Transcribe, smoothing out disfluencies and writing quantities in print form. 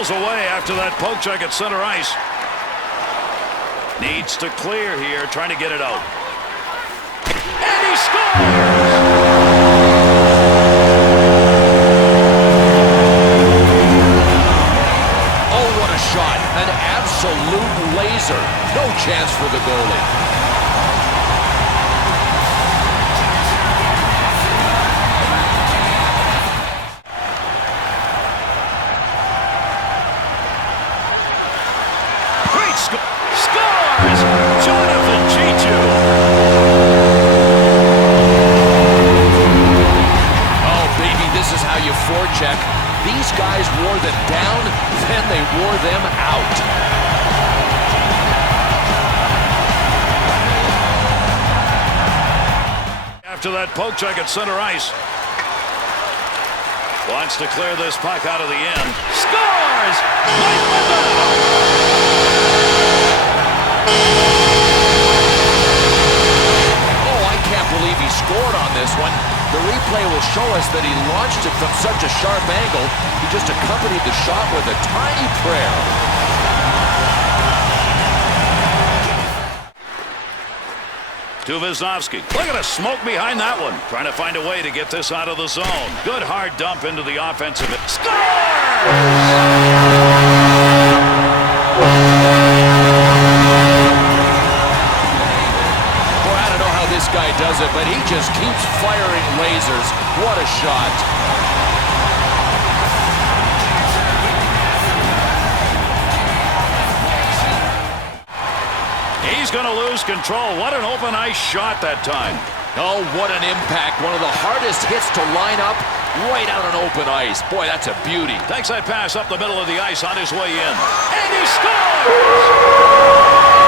pulls away after that poke check at center ice. Needs to clear here, trying to get it out. And he scores! Shot, an absolute laser. No chance for the goalie. Great scores! Jonathan G2. Oh, baby, this is how you forecheck. These guys wore them down, then they wore them out. After that poke check at center ice. Wants to clear this puck out of the end. Scores! Oh, I can't believe he scored on this one. The replay will show us that he launched it from such a sharp angle, he just accompanied the shot with a tiny prayer. To Wisnowski. Look at the smoke behind that one. Trying to find a way to get this out of the zone. Good hard dump into the offensive. This guy does it, but he just keeps firing lasers. What a shot. He's going to lose control. What an open ice shot that time. Oh, what an impact. One of the hardest hits to line up right out on open ice. Boy, that's a beauty. Takes that pass up the middle of the ice on his way in. And he scores!